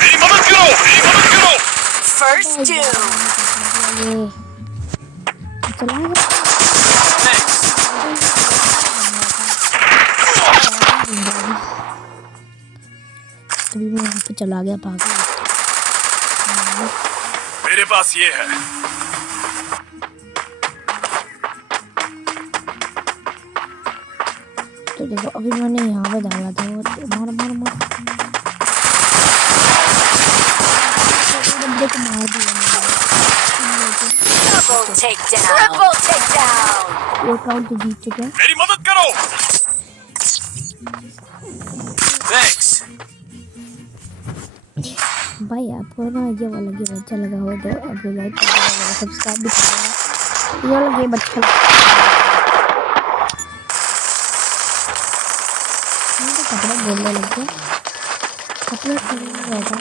मेरी मदद करो, मेरी मदद करो। First doom. चला गया। Thanks. अभी मैं वहाँ पे चला गया भाग। मेरे पास ये है। तो देखो अभी मैंने यहाँ पे डाला था वो मार मार मार बंदे को मार दिया Double takedown. Triple takedown. एक राउंड तो जीत चुके हैं। मेरी मदद करो। Thanks. भाई आपको ना ये वाला गेम अच्छा लगा हो तो आप लाइक कर देना, सब्सक्राइब भी कर देना। ये वाला गेम अच्छा लगता है। मुझे कपड़ा बोलने लग गया, कपड़ा खरीदना रहेगा।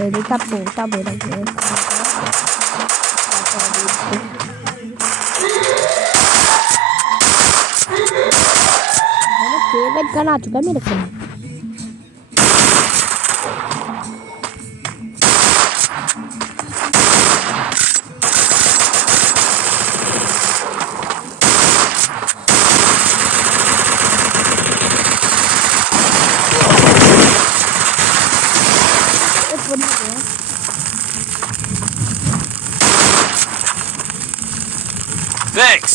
Jadi tabu lagi. David kan juga mirip kan? Thanks.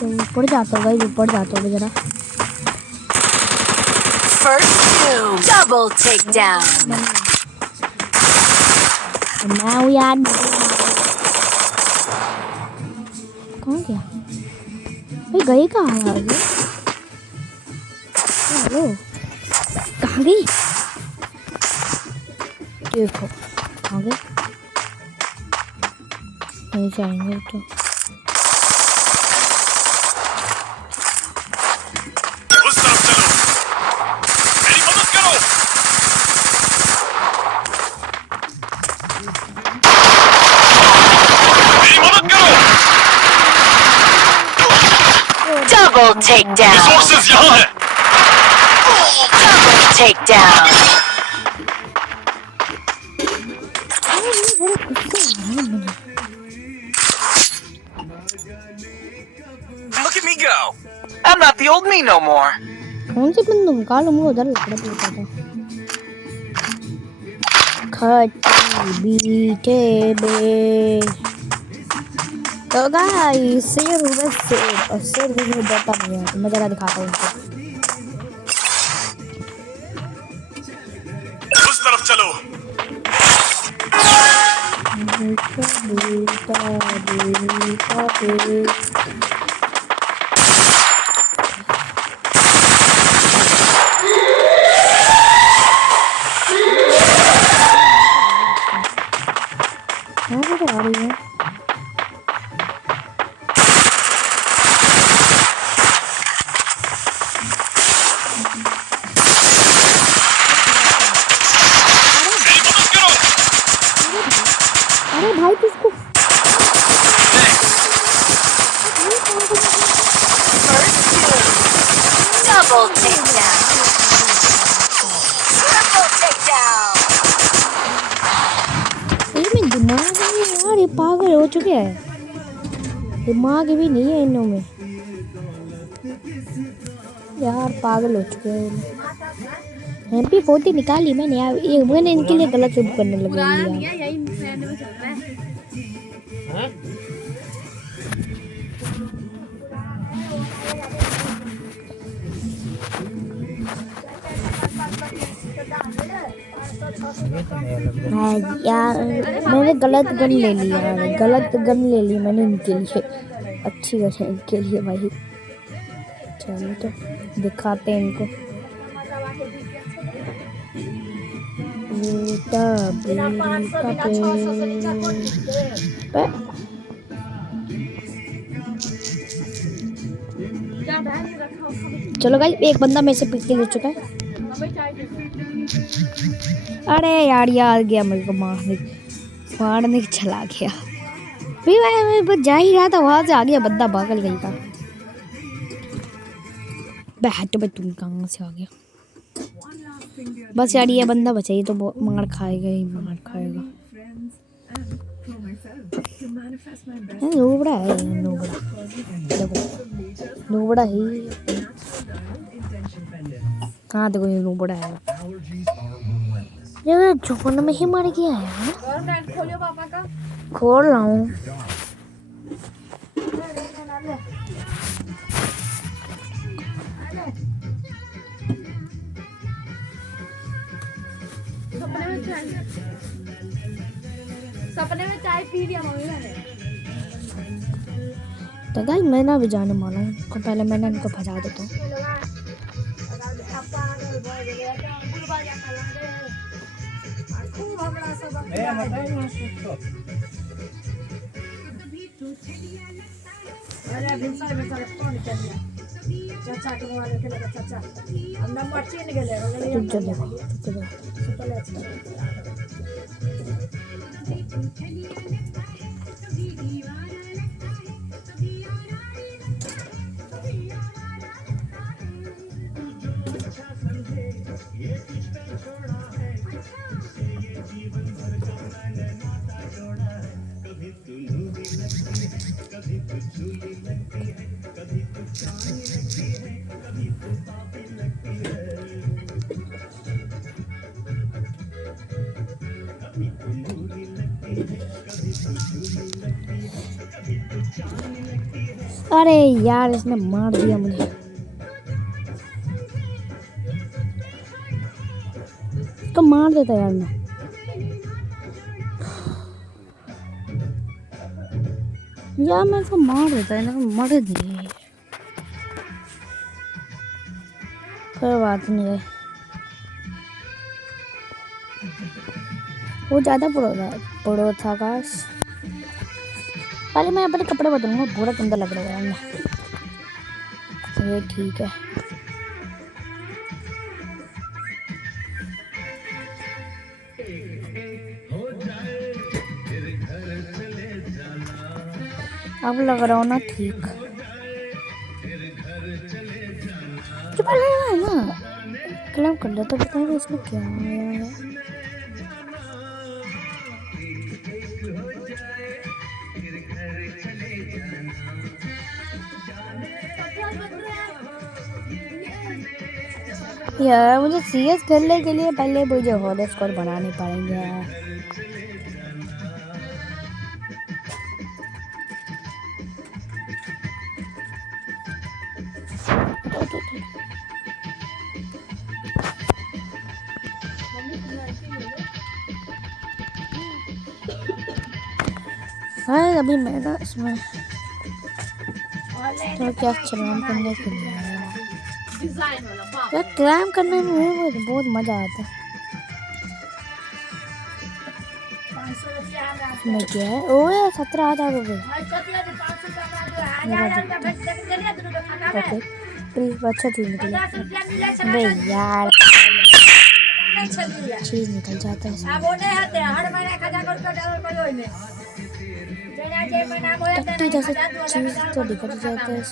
ऊपर जाता होगा, ऊपर जाता होगा जरा। First doom. Double takedown. Now यार कौन गया? भाई गई कहाँ है आगे? हेलो कहाँ गई? देखो कहाँ गई? नहीं जाएंगे तो उस तरफ चलो। मेरी मदद करो। मेरी मदद करो। Double takedown. Resources यहाँ है। Double takedown. Look at me go. I'm not the old me no more. कौन से बंदों का काल मुंह उधर लकड़ा पड़ता था। खट्टी बीटे बे तो गाइस शेर हुआ शेर भी डरता नहीं है। मैं जरा दिखाता हूँ उनको। उस तरफ चलो। आ रही है अरे भाई किसको Double takedown. Triple takedown. इनमें दिमाग नहीं है यार, ये पागल हो चुके हैं। दिमाग भी नहीं है इनों में यार, पागल हो चुके हैं। MP40 निकाली मैंने यार, ये मैंने इनके लिए गलत शुभ करने लगा यार। यार मैंने गलत गन ले ली यार, गलत गन ले ली मैंने इनके लिए। अच्छी गन है इनके लिए भाई। चलो तो दिखाते हैं इनको। चलो गाइस, एक बंदा मेरे से पीट के ले चुका है। अरे यार, ये आ गया मेरे को मारने चला गया। भी मैं बस जा ही रहा था, वहां से आ गया बंदा, पागल गई का। बैठ पे, तुम कहाँ से आ गया? बस यार, ये बंदा बचाइए तो मार खाएगा ही मार खाएगा। नूबड़ा है, नूबड़ा ही। कहाँ तो कोई नूबड़ा है? ये जोन में ही मर गया है। खोलियो पापा का। खोल रहा हूँ। सपने में चाय पी लिया मम्मी ने। तो गाइस, मैं ना भी जाने वाला हूँ, तो पहले मैंने इनको फंसा देता हूँ। अरे यार, इसने मार दिया मुझे। तो मार देता यार मैं। यार मैं इसको मार देता है ना, मर दिए। कोई बात नहीं है, वो ज़्यादा पुरो था गाइस। पहले मैं अपने कपड़े बदलूंगा, पूरा गंदा लग रहा है। ये ठीक है। अब लग रहा हो ना ठीक। जो पहले है ना क्लैम कर लेता, पता है इसमें क्या आया है। यार मुझे सीएस खेलने के लिए पहले मुझे हॉट स्कोर बनाने पड़ेंगे। हाँ, अभी मैं ना इसमें तो क्या चलान करने के लिए आया। यार क्लाइम करने में मुझे बहुत मजा आता है। मैं क्या है? ओए 17,000 रुपये। ओके प्लीज, अच्छा चीज निकले। अबे यार, चीज निकल जाता है। टट्टी जैसे चीज तो निकल जाता है।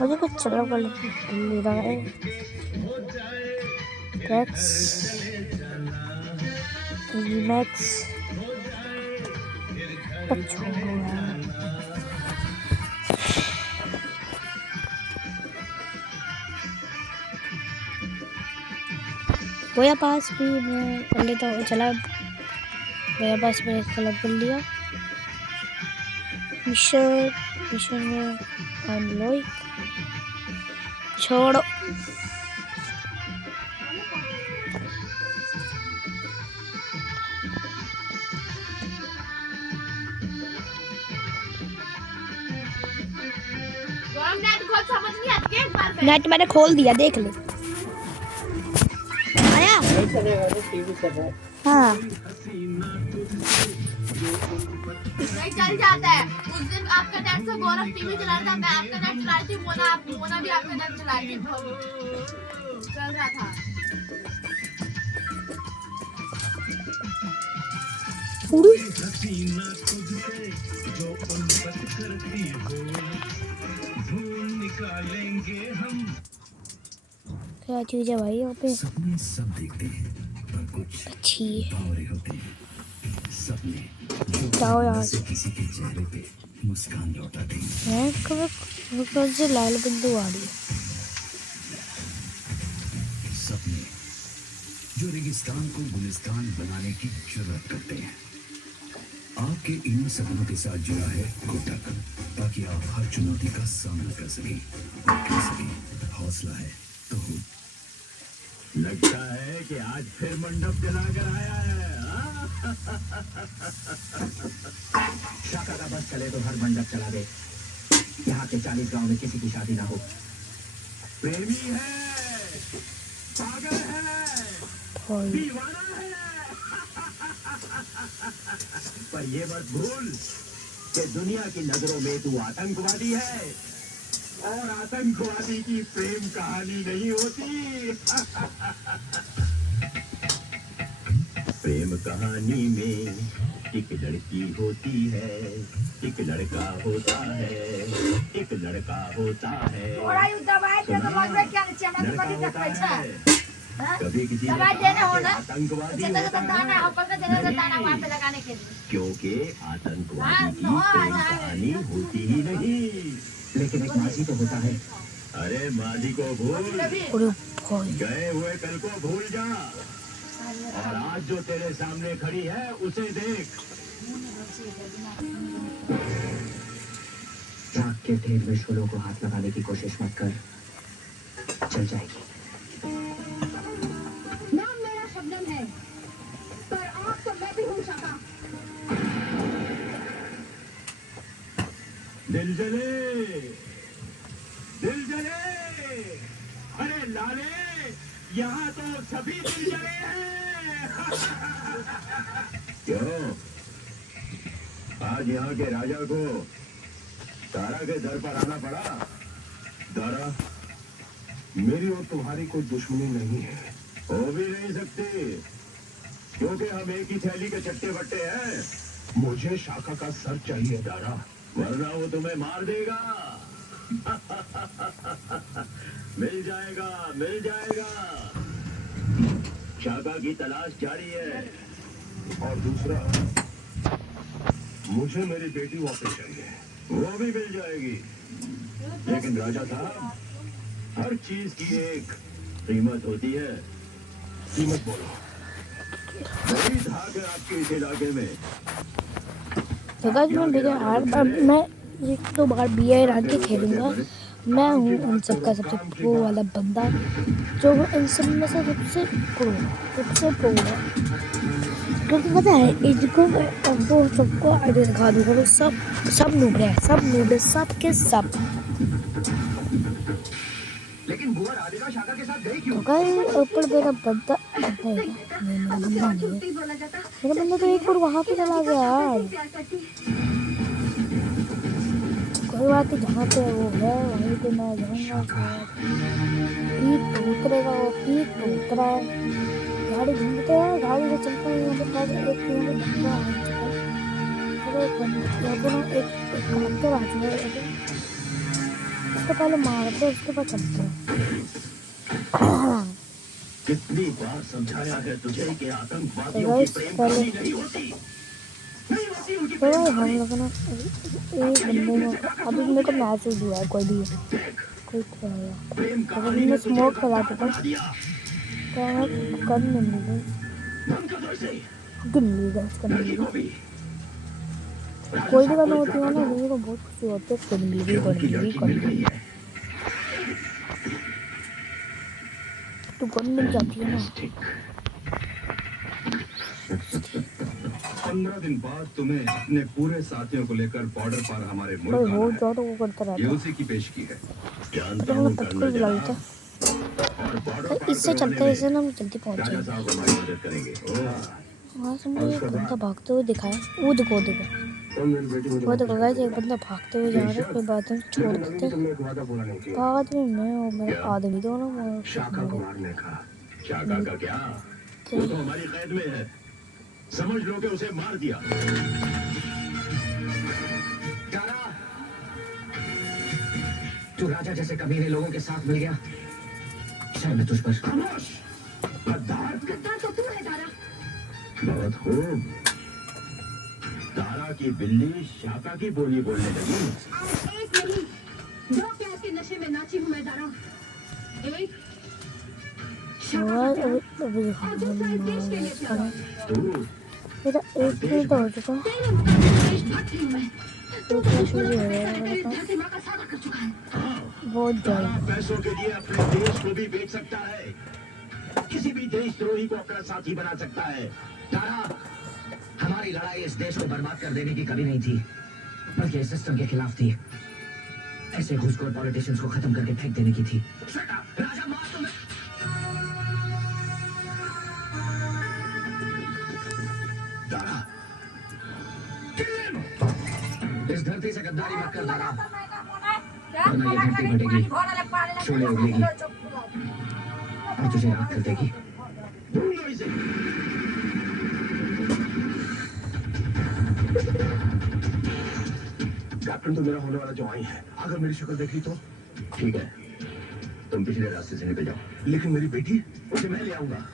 मुझे कुछ चलो ले रहा है। मैक्स गोया पास भी मैं कर लेता हूँ। चला गोया पास में सेलेक्ट कर लिया। मिशन में अनलॉक छोड़ो। समझ नहीं आती है एक बार में। नेट मैंने खोल दिया, देख ले। आया? हाँ। नहीं चल जाता है। उस दिन आपका नेट से गौरव टीवी चला रहा था, मैं आपका नेट चला रही थी, मोना भी आपका नेट चला रही थी, चल रहा था। क्या चीज है भाई यहाँ पे? सपने सब देखते हैं पर कुछ अच्छी है। बावरे होते हैं। सपने जाओ यार। जो किसी के चेहरे पे मुस्कान लौटाते हैं। मैं कब से लाल बिंदु आ रही है। सपने जो रेगिस्तान को गुलिस्तान बनाने की जरूरत करते हैं। आपके इन सपनों के साथ जुड़ा है कोटक, ताकि आप हर चुनौती का सामना कर सकें और कर सकें। हौसला है तो हो। लगता है कि आज फिर मंडप जला कर आया है। शाखा का बस चले तो हर मंडप चला दे। यहाँ के 40 गांव में किसी की शादी ना हो। प्रेमी है, पागल है, दीवाना है। पर ये मत भूल कि दुनिया की नजरों में तू आतंकवादी है, और आतंकवादी की प्रेम कहानी नहीं होती। प्रेम कहानी में एक लड़की होती है, एक लड़का होता है, एक लड़का होता है। लड़का होता है, कभी किसी आतंकवादी होता है, क्योंकि आतंकवादी की प्रेम कहानी होती ही नहीं। लेकिन एक माजी तो होता है। अरे माजी को भूल, गए हुए कल को भूल जा, और आज जो तेरे सामने खड़ी है उसे देख। राख के ढेर में शोलों को हाथ लगाने की कोशिश मत कर, चल जाएगी। नाम मेरा शबनम है, पर आप तो मैं भी हूँ शाखा। दिल जले, दिल जले, अरे लाले, यहाँ तो सभी दिल जले हैं। क्यों? आज यहाँ के राजा को तारा के दर पर आना पड़ा। तारा, मेरी और तुम्हारी कोई दुश्मनी नहीं है। हो भी नहीं सकती, क्योंकि हम एक ही थैली के चट्टे बट्टे हैं। मुझे शाखा का सर चाहिए दारा, वरना वो तुम्हें मार देगा। मिल जाएगा, मिल जाएगा। शाखा की तलाश जारी है। और दूसरा, मुझे मेरी बेटी वापस चाहिए। वो भी मिल जाएगी, लेकिन राजा साहब, हर चीज की एक कीमत होती है। कीमत बोलो। बड़ी धाक है आपके इस इलाके में। तो गाइस मैं देखिए हर बार मैं एक दो बार BI रैंक के खेलूंगा। मैं हूँ उन सबका सबसे प्रो वाला बंदा, जो इन सब में से सबसे प्रो है। क्योंकि पता है इनको वो सबको आइडिया दिखा दूंगा, वो सब नूब है, सब के सब। लेकिन बुआ राधिका शाखा के साथ गई क्यों? तो गाइस ऊपर मेरा बंदा है, मेरा बंदा नहीं है। मेरा बंदा तो एक बार वहाँ पे चला गया यार। कोई बात नहीं, जहाँ पे वो है वहीं पे मैं जाऊँगा। पीठ पे उतरेगा, वो पीठ पे उतरा है। गाड़ी घूमते हैं, गाड़ी से चलते हैं। यहाँ पे एक बंदा एक कलेक्टर आ चुका है। उसको पहले मारते हैं, उसके बाद चलते हैं। कितनी बार समझाया है तुझे कि आतंकवादियों की प्रेम कहानी नहीं होती। तो हम लोग ना एक बंदे ने अभी मेरे को मैसेज दिया है, कोई तो आया। अगर मैं स्मोक फैला चुका तो मैं कर नहीं लूँगा, कोई भी करना होती है ना, मेरे को बहुत खुशी होती है। कर मिली तो गन मिल जाती है ना। 15 दिन बाद तुम्हें अपने पूरे साथियों को लेकर बॉर्डर पर हमारे भाई मुल्क वो आना है। जो वो करता ये रहता उसी की पेशगी है। जानता है। हूँ मैं पत्थर कर्नल बुला जनाब, लेता और बॉर्डर भाई, पार इससे करवाने चलते में इससे ना हम जल्दी पहुंच राजा जाएंगे। साहब हमारी मदद करेंगे। वहाँ से मुझे एक बंदा भागते हुए दिखाया। वो देखो देखो वो देखो गाइस, एक बंदा भागते हुए जा रहा है। कोई बात नहीं, छोड़ देते हैं। तुमने एक वादा पूरा नहीं किया। आदमी मैं और मेरा आदमी दोनों शाखा को मारने का। शाखा का क्या? वो तो हमारी कैद में है। समझ लो कि उसे मार दिया। तारा, तू राजा जैसे कमीने लोगों के साथ मिल गया। शायद मैं तुझ पर खामोश! गद्दार! गद्दार तो तू है तारा। बहुत खूब। तारा की बिल्ली शाखा की बोली बोलने लगी। एक नहीं, 2 प्यार के नशे में नाची हूँ मैं तारा। एक और अभी और दूसरा इस देश के लिए प्यार। तू मेरा एक मिनट हो चुका है। तेरे मुकाबले देश भक्त हूँ मैं। तू क्या मुझको शुरू हो लगता रहा है है तेरी मेरे पास? धरती माँ का सादा कर चुका है। बहुत तारा जल्द पैसों के लिए अपने देश को भी बेच सकता है। किसी भी देशद्रोही को अपना साथी बना सकता है। तारा, हमारी लड़ाई इस देश को बर्बाद कर देने की कभी नहीं थी, बल्कि इस सिस्टम के खिलाफ थी। ऐसे घुसखोर पॉलिटिशियंस को खत्म करके फेंक देने की थी। राजा मार तुम्हें। तारा इस धरती से गद्दारी मत कर तारा, वरना ये धरती फटेगी, शोले उगलेगी और तुझे राख कर देगी। ढूंढो इसे। कैप्टन तो मेरा होने वाला जवाई है। अगर मेरी शक्ल देखी तो ठीक है, तुम पिछले रास्ते से निकल जाओ। लेकिन मेरी बेटी, उसे मैं ले आऊंगा।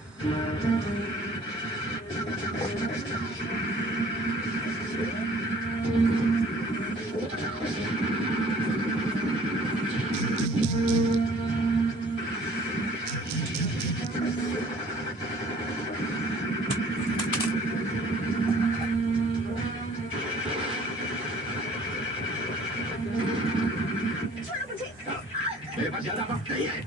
मेरे पास ज्यादा वक्त नहीं है।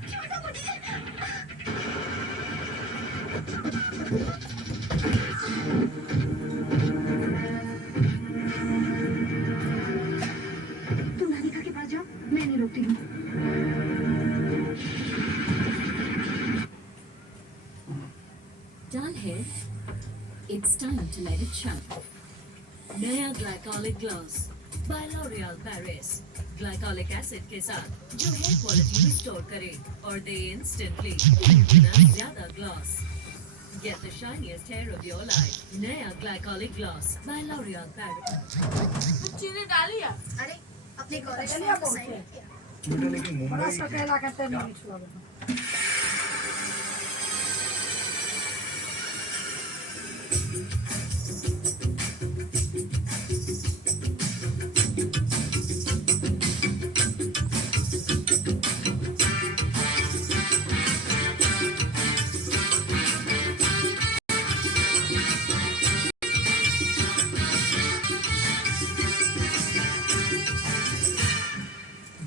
तुम राधिका के पास जाओ, मैं नहीं रोकती हूँ। Done here. It's time to let it shine. नया glycolic gloss by L'Oreal Paris. Glycolic acid के साथ जो हेयर क्वालिटी रिस्टोर करे और दे इंस्टेंटली ज्यादा gloss. Get the shiniest hair of your life. नया glycolic gloss by L'Oreal Paris. चीनी डाली है? अरे अपने कॉलेज में असाइनमेंट किया।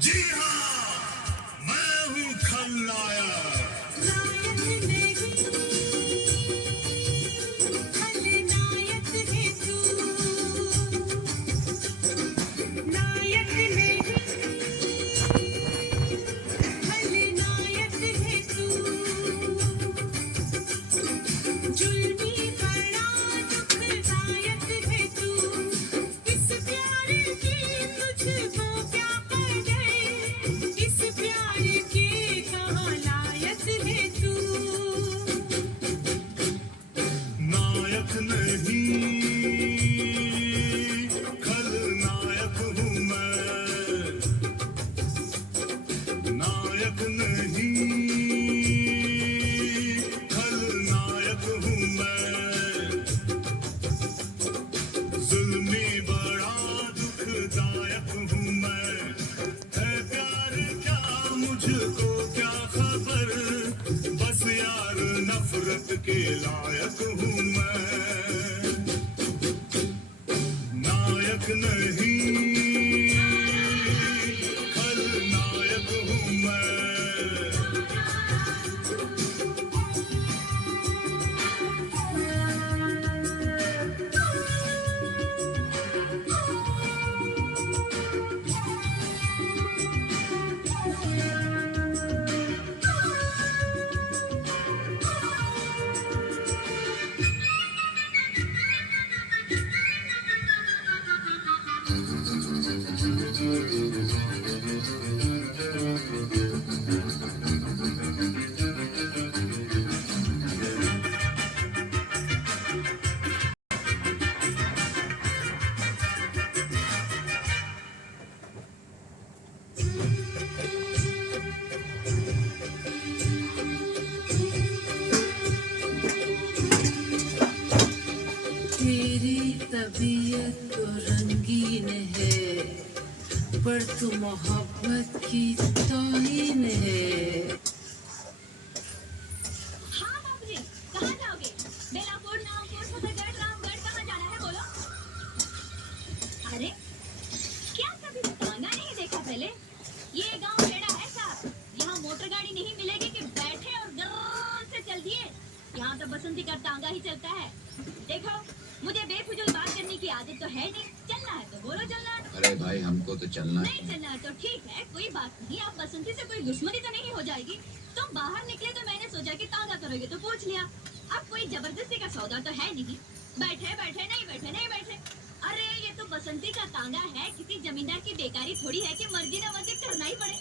जी हाँ, मैं हूँ खलनायक। नायक नहीं, खलनायक हूँ मैं। नायक नहीं, खलनायक हूँ मैं। जुल्मी बड़ा दुखदायक हूँ मैं। है प्यार क्या मुझको क्या खबर, बस यार नफरत के लायक हूँ मैं। नायक नहीं, खलनायक हूँ मैं। तेरी तबीयत तो रंगीन है, पर तू मोहब्बत की तौहीन है। हाँ बाबूजी, कहाँ जाओगे? बेलापुर, नामपुर, फतेहगढ़, रामगढ़, कहाँ जाना है बोलो? अरे क्या कभी तांगा नहीं देखा पहले? ये गांव टेढ़ा है साहब, यहाँ मोटर गाड़ी नहीं मिलेगी कि बैठे और गर्र से चल दिए। यहाँ तो बसंती का तांगा ही चलता है। देखो, मुझे बेफिजूल बात करने की आदत तो है नहीं। चलना है तो बोलो चलना है। अरे भाई हमको तो चलना नहीं चलना है तो ठीक है, कोई बात नहीं। आप बसंती से कोई दुश्मनी तो नहीं हो जाएगी। तुम बाहर निकले तो मैंने सोचा कि तांगा करोगे तो पूछ लिया। अब कोई जबरदस्ती का सौदा तो है नहीं। बैठे बैठे नहीं बैठे नहीं बैठे। अरे ये तो बसंती का तांगा है, किसी जमींदार की बेकारी थोड़ी है कि मर्जी ना मर्जी करना ही पड़े।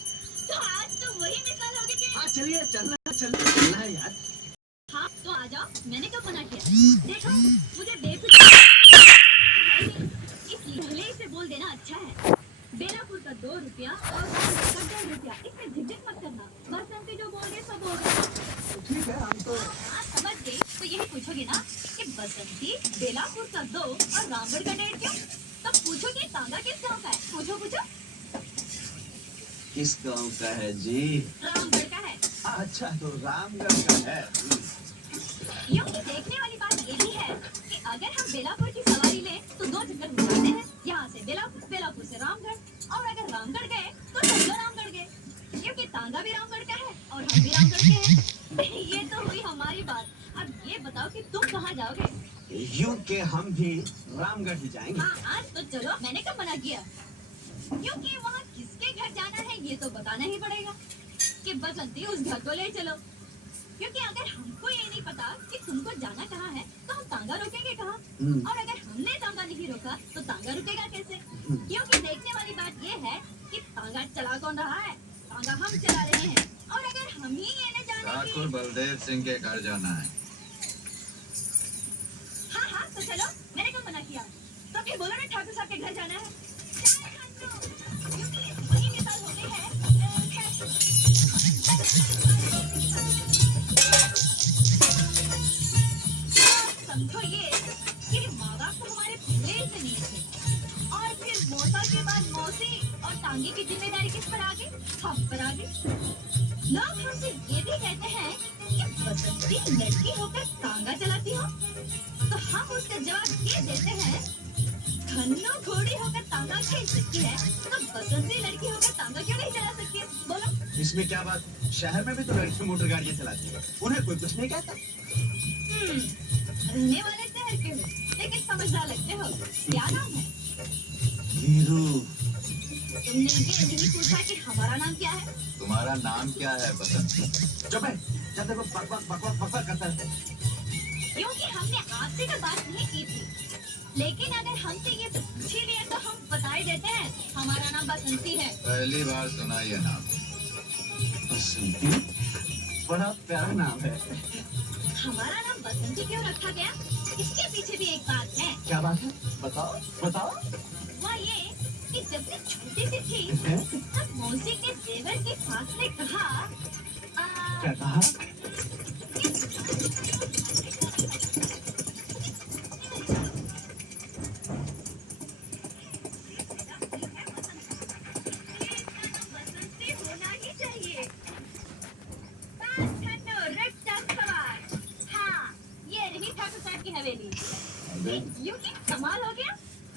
तो आज तो वही मिसाल होगी कि हाँ चलिए, चलना है यार। हाँ तो आ जाओ, मैंने कब मना किया? देखो मुझे बेफिक्र इसलिए पहले इसे बोल देना अच्छा है। बेलापुर का 2 रुपया और रामगढ़ का 1.5 रुपया, इसमें झिझक मत करना। बसंती जो बोल रहे सब बोल रहे। ठीक है, हम तो हाँ समझ गई। तो यही पूछोगे ना कि बसंती बेलापुर का 2 और रामगढ़ का 1.5 क्यों? तब पूछोगे तांगा किस गाँव का है? पूछो पूछो। किस गांव का है जी? रामगढ़ का है। अच्छा, तो रामगढ़ का है। यूं ही देखने वाली बात ये भी है कि अगर हम बेलापुर की सवारी लें तो 2 चक्कर घुमाते हैं, यहाँ से बेलापुर, बेलापुर से रामगढ़। और अगर रामगढ़ गए तो समझो रामगढ़ गए, क्योंकि तांगा भी रामगढ़ का है और हम भी रामगढ़ के हैं। ये तो हुई हमारी बात। अब ये बताओ कि तुम कहाँ जाओगे? यूं के हम भी रामगढ़ ही जाएंगे। हाँ आज तो चलो, मैंने कब मना किया? क्योंकि वहाँ किसके घर जाना है ये तो बताना ही पड़ेगा कि बसंती उस घर को ले चलो। क्योंकि अगर हमको ये नहीं पता कि तुमको जाना कहाँ है तो हम तांगा रोकेंगे कहाँ? और अगर हमने तांगा नहीं रोका तो तांगा रुकेगा कैसे? क्योंकि देखने वाली बात ये है कि तांगा चला कौन रहा है? तांगा हम चला रहे हैं। और अगर हम ही ये न जाने ठाकुर बलदेव सिंह के घर जाना है। हाँ हाँ तो चलो, मैंने कब मना किया? तो फिर बोलो ना ठाकुर साहब के घर जाना है। क्योंकि वही मिसाल हो गई है। समझो ये कि माँ बाप तो हमारे पहले से नहीं थे, और फिर मौसा के बाद मौसी और तांगे की जिम्मेदारी किस पर आ गई? हम पर आ गई। लोग हमसे ये भी कहते हैं कि बसंती लड़की होकर तांगा चलाती हो, तो हम उसका जवाब ये देते हैं, खन्नो घोड़ी होकर तांगा खींच सकती है तो बसंती लड़की होकर तांगा क्यों नहीं चला सकती है? बोलो। इसमें क्या बात? शहर में भी तो लड़की मोटर गाड़ियाँ चलाती है, उन्हें कोई कुछ नहीं कहता। रहने वाले शहर के हो लेकिन समझदार लगते हो। क्या नाम है? वीरू। तुमने ये नहीं पूछा कि हमारा नाम क्या है? तुम्हारा नाम क्या है बसंती? चुप है, जब देखो बकवास करता है। क्योंकि हमने आपसे तो बात नहीं की थी, लेकिन अगर हमसे ये पूछ ही लिया तो हम बता ही देते हैं हमारा नाम बसंती है। पहली बार सुना ये नाम। बसंती? बड़ा प्यारा नाम है। हमारा नाम बसंती क्यों रखा गया? इसके पीछे भी एक बात है। क्या बात है? बताओ बताओ। वह ये कि जब मैं छोटी सी थी तब मौसी के देवर के सास ने कहा क्या कहा? बसंती होना ही चाहिए। बात ठंडो, रट्टा सवार। हाँ, ये रही ठाकुर साहब की हवेली। यूं ही कमाल हो गया,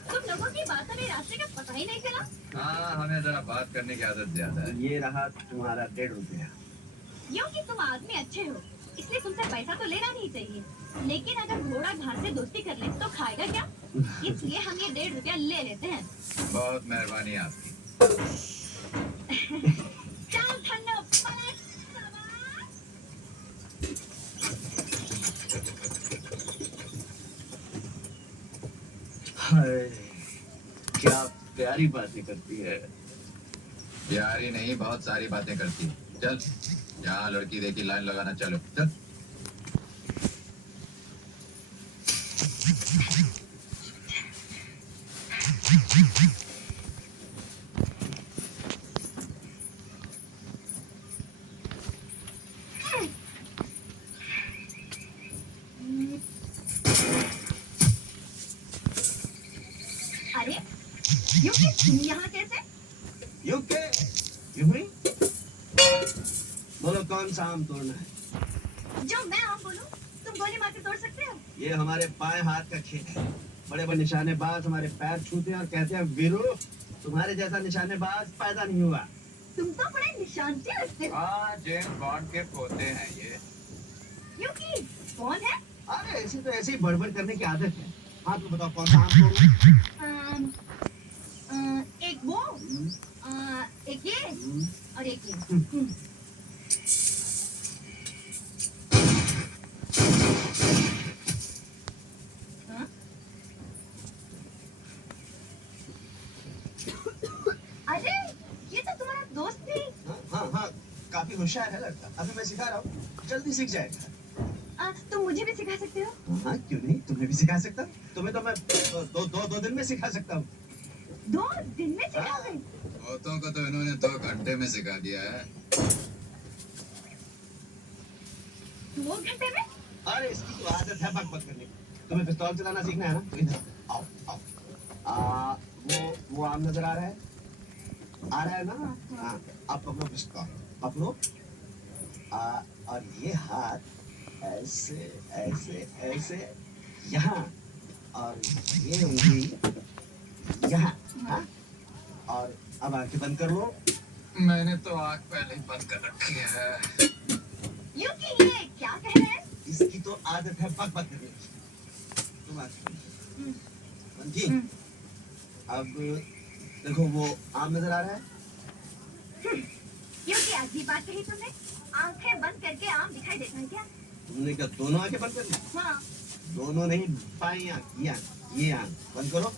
तुम लोगों की बातों में रास्ते का पता ही नहीं चला। हाँ हमें जरा बात करने की आदत ज्यादा है। ये रहा तुम्हारा 1.5 रुपया। यूं कि तुम आदमी अच्छे हो, इसलिए तुमसे पैसा तो लेना नहीं चाहिए, लेकिन अगर घोड़ा घास से दोस्ती कर ले तो खाएगा क्या? इसलिए हम ये 1.5 रुपया ले लेते हैं। बहुत मेहरबानी आपकी। चल ठंडो, पलट सवार। हाय, क्या प्यारी बातें करती है। प्यारी नहीं, बहुत सारी बातें करती है। चल, जहाँ लड़की देखी लाइन लगाना, चलो चल। अरे युकी, तुम यहाँ कैसे? युके, युमी, बोलो कौन सा आम तोड़ना है? जो मैं आम बोलूं, तुम गोली मार के तोड़ सकते हो? ये हमारे बाएं हाथ का खेल है। बड़े बड़े निशानेबाज हमारे पैर छूते हैं और कहते हैं वीरू, तुम्हारे जैसा निशानेबाज पैदा नहीं हुआ। तुम तो बड़े निशानचे लगते हो। हाँ, जेम्स बॉन्ड के पोते हैं ये। युकी, कौन है? अरे ऐसी तो ऐसी बड़बड़ करने की आदत है। हाँ तो बताओ कौन सा आम तोड़ूं? एक वो, एक ये और एक ये। हाँ? अरे ये तो तुम्हारा दोस्त भी। हाँ हाँ, काफी होशियार है लड़का। अभी मैं सिखा रहा हूँ, जल्दी सीख जाएगा। तुम मुझे भी सिखा सकते हो? हाँ क्यों नहीं, तुम्हें भी सिखा सकता हूँ। तुम्हें तो मैं दो दिन में सिखा सकता हूँ। 2 दिन में सिखाओगे? पोतों को तो इन्होंने 2 घंटे में सिखा दिया है। 2 घंटे में? अरे इसकी तो आदत है बक बक करने की। तुम्हें पिस्तौल चलाना सीखना है ना, तो इधर आओ आओ। वो आम नजर आ रहा है? आ रहा है ना? हाँ, अब पकड़ो पिस्तौल, पकड़ो। और ये हाथ ऐसे ऐसे ऐसे यहाँ, और ये उंगली यहाँ। हाँ? और अब आंखें बंद कर लो। मैंने तो आँख पहले ही बंद कर रखी है। युकी, ये क्या कह रहे हैं? इसकी तो आदत है बक बक करने की। तुम आंखें बंद की। अब देखो वो आम नजर आ रहा है? युकी, अजीब बात कही तुमने। आंखें बंद करके आम दिखाई देता है क्या? तुमने क्या दोनों आंखें बंद कर ली? हाँ। दोनों नहीं, बाई आंख, ये आंख बंद करो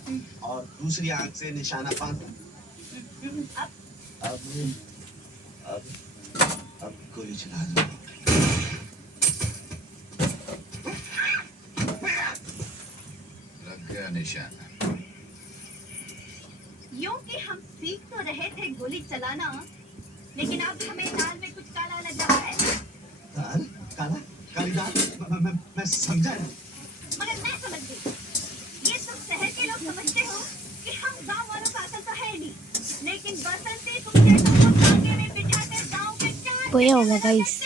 और दूसरी आंख से निशाना बांधो। अब गोली चला दो। लग गया निशाना। यूं कि हम सीख तो रहे थे गोली चलाना, लेकिन अब हमें दाल में कुछ काला लग रहा है। दाल? काला? काली दाल? मैं समझा नहीं। मगर मैं समझ गई। ये तुम शहर के लोग समझते हो कि हम गांव वालों का अकल तो है नहीं, लेकिन बसंती तुम जैसों को टांगे में बिठाकर गांव के 4 तो ये होगा गाइस।